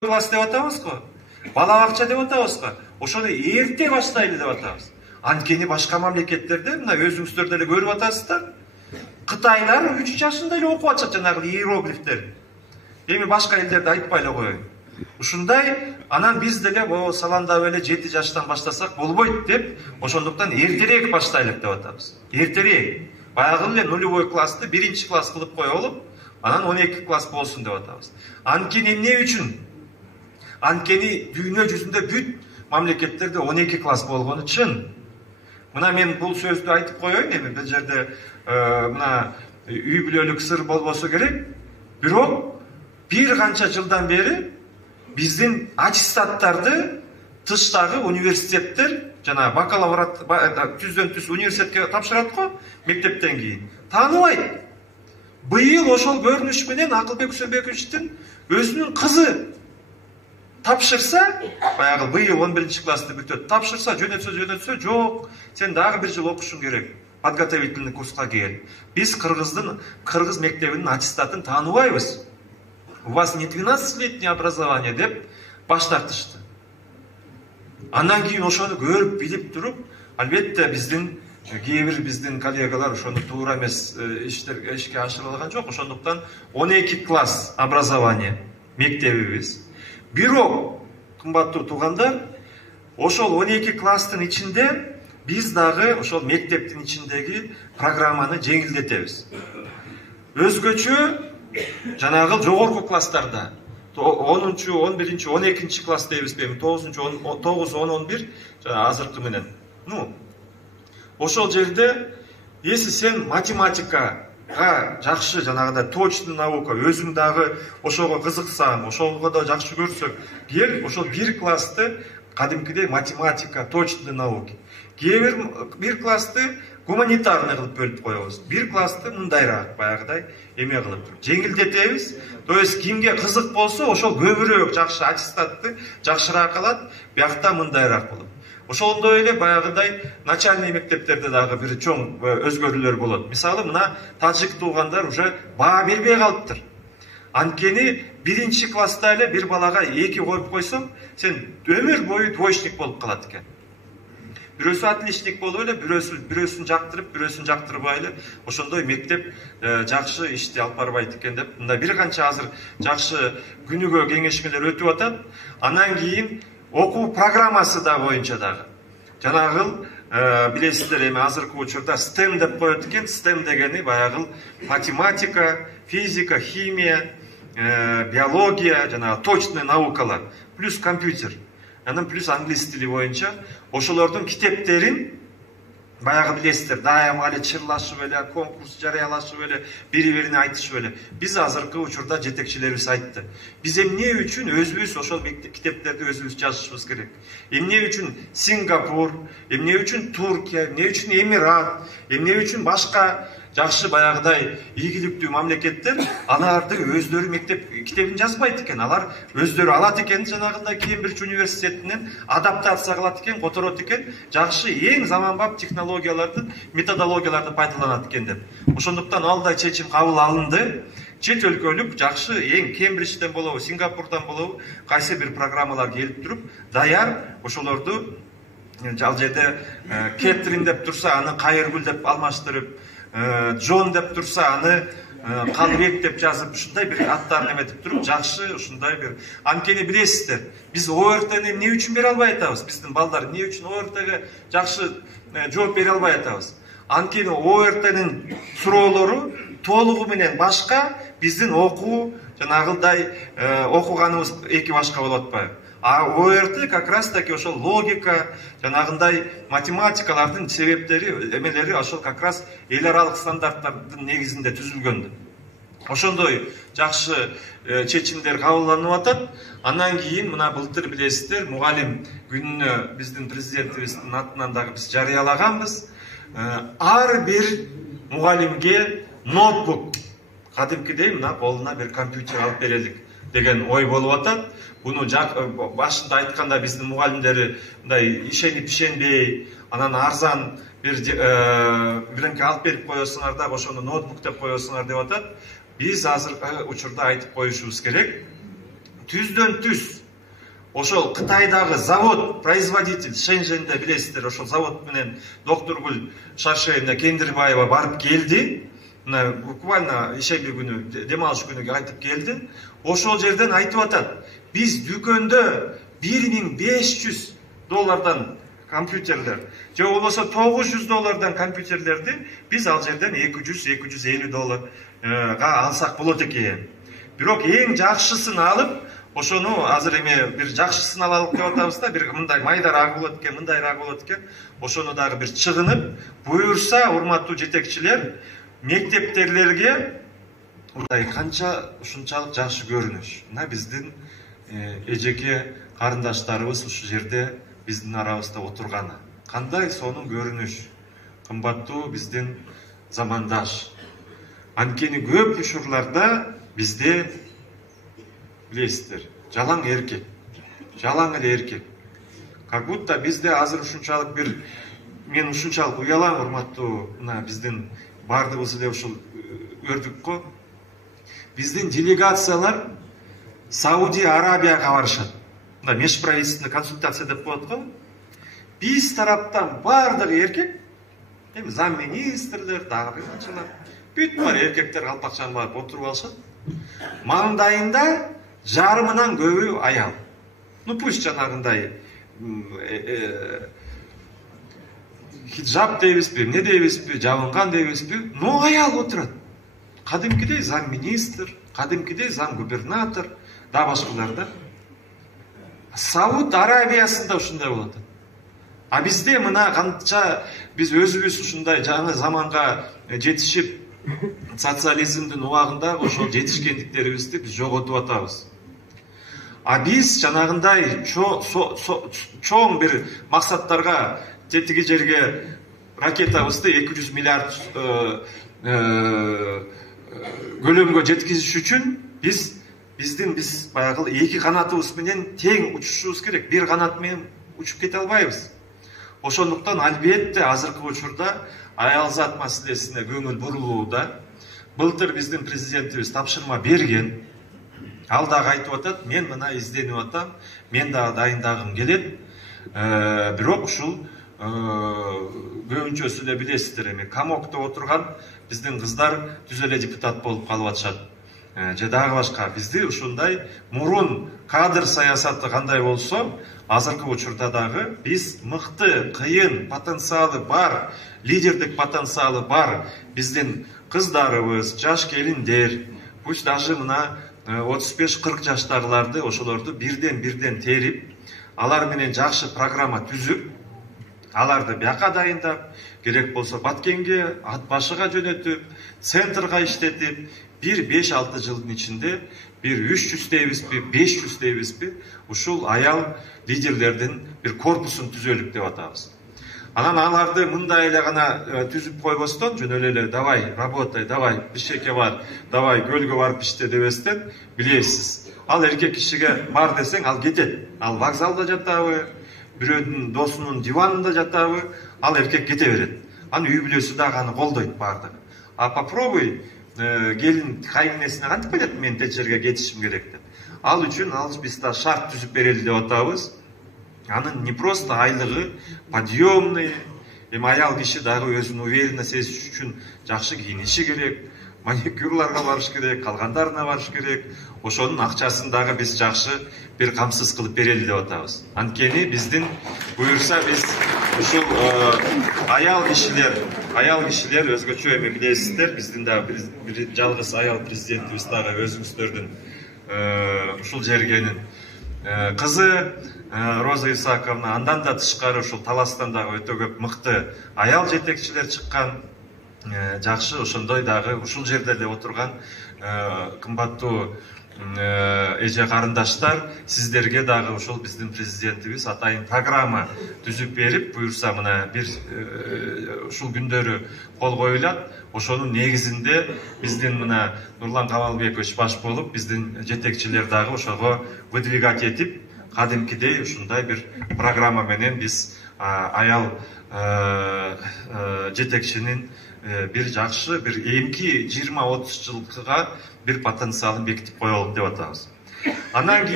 класс деп атабыз го, бала бакча деп атабыз го, ошону эрте баштайлы деп атабыз. Анткени башка мамлекеттерде мына өзүңүздөр деле көрүп атасыздар. Кытайлар 3 жашында эле окуп атышат жанагы иероглифтерди. Эми башка элдерди айтпай эле коеюн. Ушундай, анан биз деле саландап эле 7 жаштан баштасак болбойт деп, ошондуктан эртерээк баштайлык деп атабыз. Эртерээк. Баягы эле нулевой классты 1 класс кылып коелуп, анан 12 класс болсун деп атабыз. Анткени эмне үчүн? Анткени дүйнө жүзүндө бүт мамлекеттерде 12 класс болгону чын. Мына мен бул сөздү айтып коеюн, эми бул жерде мына үй бүлөлүк сыр болбосо керек. Бирок бир канча жылдан бери биздин аттестаттарды тыштагы университеттер жана бакалаврат түздөн түз университетке тапшырат го, мектептен кийин тааныбайт. Быйыл ошол көрүнүш менен Акылбек Үсөнбековичтин өзүнүн кызы тапшырса, баягы быйыл 11 классты бүтөт, тапшырса, жөнөтсө, жок, сен дагы бир жыл окушуң керек. Подготовительный курска кел. Биз кыргыз мектебинин аттестатын тааныбайбыз. У вас не 12-летнее образование деп баш тартышты. Андан кийин ошону көрүп, билип туруп, албетте биздин биздин коллегалар ошону туура эмес ишке ашырылган жок. Ошондуктан 12 класс образование мектебибиз. Бирок, кымбаттуу туугандар, ошол 12 класстын ичинде биз дагы ошол мектептин ичиндеги программаны жеңилдетебиз. Өзгөчө жанагы жогорку класстарда 10-чу, 11-чи, 12-чи класс дейбиз, 9-чу, 9, 10, 11 жана азыркы менен. Ошол жерде если сен математикага жакшы, жанагыдай точный наука, өзүң дагы ошого кызыксаң, ошого да жакшы көрсөң, кел ошол бир классты кадимкидей математика, точный науки. Бир классты гуманитарный кылып бөлүп коебуз. Бир классты мындайраак, баягыдай эме кылып жеңилдетебиз. То есть кимге кызык болсо, ошол көбүрөөк жакшы аттестатты жакшыраак алат, биякта мындайраак болот. Ошондой эле баягыдай начальный мектептерде дагы бир чоң өзгөрүүлөр болот. Мисалы, мына тажик туугандар уже баа бербей калыптыр. Анткени 1 класста эле бир балага 2 коюп койсоң, сен өмүр бою двоечник болуп калат экен. Бирөөсү отличник болуп эле, бирөөсүн жактырып, бирөөсүн жактырбай эле, ошондой мектеп жакшы ишти алып барбайт экен деп, мында бир канча азыр жакшы күнүгө кеңешмелер өтүп атат. Анан кийин окуу программасы да боюнча дагы. Жанагыл билесиздер, эми азыркы учурда STEM деп коет экен. STEM дегени баягы математика, физика, химия, биология, жанагы точный наукалар, плюс компьютер. Анан плюс англис тили боюнча ошолордун китептерин баягы билесиздер, дайыма эле чырлашып эле, конкурс жарыялашып эле, бири-бирине айтышып эле. Биз азыркы учурда жетекчилерибиз айтты. Биз эмне үчүн өзүбүз ошол китептерди өзүбүз жазышыбыз керек? Эмне үчүн Сингапур, эмне үчүн Туркия, эмне үчүн Эмират, эмне үчүн башка жакшы баягыдай ийгиликтүү мамлекеттер аларды өздөрү мектеп китебин жазбайт экен. Алар өздөрү алат экен, жанагындай Кембридж университетинен адаптация кылат экен, которот экен, жакшы эң заманбап технологияларды, методологияларды пайдаланат экен деп. Ошондуктан алдай чечим кабыл алынды. Чет өлкөлүк жакшы эң Кембриджден болобу, Сингапурдан болобу, кайсы бир программалар келип туруп, даяр ошолорду ал жерде Кетрин деп турса, аны Кайыргүл деп алмаштырып, Джон деп турса, аны Калыбек деп жазып, ушундай бир аттарын эметип туруп, жакшы ушундай бир. Анткени билесиздер, биз ОРТны эмне үчүн бере албай атабыз? Биздин балдар эмне үчүн ОРТга жакшы жооп бере албай атабыз? Анткени ОРТнын суроолору толугу менен башка, биздин окуу жанагылдай окуганыбыз эки башка болуп атпайбы? А ОРТ как раз таки ошол логика, жанагындай математикалардын себептери, эмелери ошол как раз эл аралык стандарттардын негизинде түзүлгөн. Ошондой жакшы чечимдер кабылданып атат. Андан кийин мына былтыр билесиздер, мугалим күнүнө биздин президентибиздин атынан дагы биз жарыялаганбыз. Ар бир мугалимге ноутбук, кадимкидей мына колуна бир компьютер алып берелик деген ой болуп атат. Буну башында айтканда биздин мугалимдери мындай ишенip-ишенбей, анан арзан биринки алып берип коесуңар да, ошону ноутбук деп коесуңар деп атат. Биз азыркы учурда айтып коюшубуз керек. түздөн түз ошол Кытайдагы завод производитель Шэньчжэнде билесиздер, ошол завод менен Доктургүл Шаршеевна Кендирбаева барып келди. Мына буквально ишемби күнү, дем алыш күнү кайтып келди. Ошол жерден айтып атат: биз дүкөндө $1500 компьютерлер, же болбосо $900 компьютерлерди биз ал жерден $200-250 алсак болот экен. Бирок эң жакшысын алып, ошону азыр эме бир жакшысын алалык деп атабыз да, бир мындай майдараак болот экен, мындайраак болот экен. Ошону дагы бир чыгынып, буюрса, урматтуу жетекчилер, мектептерлерге мындай канча ушунчалык жакшы көрүнүш. Мына биздин эжеке карындаштарыбыз ушул жерде биздин арабызда отурганы. Кандай сонун көрүнүш, кымбаттуу биздин замандаш. Анткени көп учурларда бизде билесиздер, жалаң эркек, жалаң эле эркек. Как будто бизде азыр ушунчалык бир, мен ушунчалык уялам, урматтуу мына биздин бардыгыбыз эле ушул көрдүк го. Биздин делегациялар Сауди Арабияга барышат. Мына межправительственный консультация деп коет го. Биз тараптан бардыгы эркек, эми замминистрлер, дагы канчалар. Бүт бар эркектер калпакчаны барып отуруп алышат. Маңдайында жарымынан көбү аял. Ну пусть жанагындай хиджаб дейбизби, эмне дейбизби, жабынган дейбизби, но аял отурат. Кадимкидей замминистр, кадимкидей замгубернатор, да башкалар да. Сауд Арабиясында ушундай болот. А бизде мына канча биз өзүбүз ушундай жаңы заманга жетишип, социализмдин убагында ошол жетишкендиктерибизди биз жоготуп атабыз. А биз жанагындай чоң бир максаттарга, тетиги жерге ракетабызды 200 миллиард көлөмгө жеткизиш үчүн биз баягы эки канатыбыз менен тең учушубуз керек. Бир канат менен учуп кете албайбыз. Ошондуктан албетте азыркы учурда аялзат маселесине көңүл бурулууда. Былтыр биздин президентибиз тапшырма берген. Ал дагы айтып атат: мен мына изденип атам, мен дагы дайындагым келет. Бирок ушул көбүнчөсү эле билесиздер, эми камокто отурган биздин кыздар түз эле депутат болуп калып атышат. Же дагы башка бизди ушундай мурун кадр саясаты кандай болсо, азыркы учурда дагы биз мыкты, кыйын, потенциалы бар, лидердик потенциалы бар биздин кыздарыбыз, жаш келиндер, пусть даже мына 35-40 жаштагыларды, ошолорду бирден терип, алар менен жакшы программа түзүп, аларды бияка дайындап, керек болсо Баткенге, Ат башыга жөнөтүп, центрга иштетип, бир 5-6 жылдын ичинде бир 300 дейбизби, 500 дейбизби, ушул аял лидерлердин бир корпусун түзөлүп деп атабыз. Анан аларды мындай эле гана түзүп койбостон, жөн эле давай работай, давай бишеке бар, давай көлгө барып иште дебестен, билесиз, ал эркек кишиге бар десең, ал кетет. Ал вокзалда жатабы, бирөөнүн досунун диванында жатабы, ал эркек кете берет. Анын үй бүлөсү дагы аны колдойт бардыгы. А попробуй келин кайненесине кантип айтат: мен тет жерге кетишим керек деп. Ал үчүн биз да шарт түзүп берели деп атабыз. Анын не просто айлыгы подъемный, эми аял киши дагы өзүн уверенно сезиш үчүн жакшы кийиниши керек, маникюрларга барыш керек, калгандарына барыш керек. Ошонун акчасын дагы биз жакшы бир камсыз кылып берели деп атабыз. Анткени биздин буюрса биз ушул аял кишилер өзгөчө, эми билесиздер, биздин дагы бир жалгыз аял президентибиз дагы өзүңүздөрдүн ушул жергенин кызы Роза Исаковна. Андан да тышкары ушул Таластан дагы өтө көп мыкты аял жетекчилер чыккан. Жакшы ошондой дагы ушул жерде эле отурган кымбаттуу эже карындаштар, сиздерге дагы ушул биздин президентибиз атайын программа түзүп берип, буюрса мына бир ушул күндөрү кол коюлат. Ошонун негизинде биздин мына Нурлан Камалбекович баш болуп, биздин жетекчилер дагы ошого выдвигать этип, кадимкидей ушундай бир программа менен биз аял жетекчинин бир жакшы, бир эмки 20-30 жылга бир потенциалын бекитип коелу деп атабыз. Анан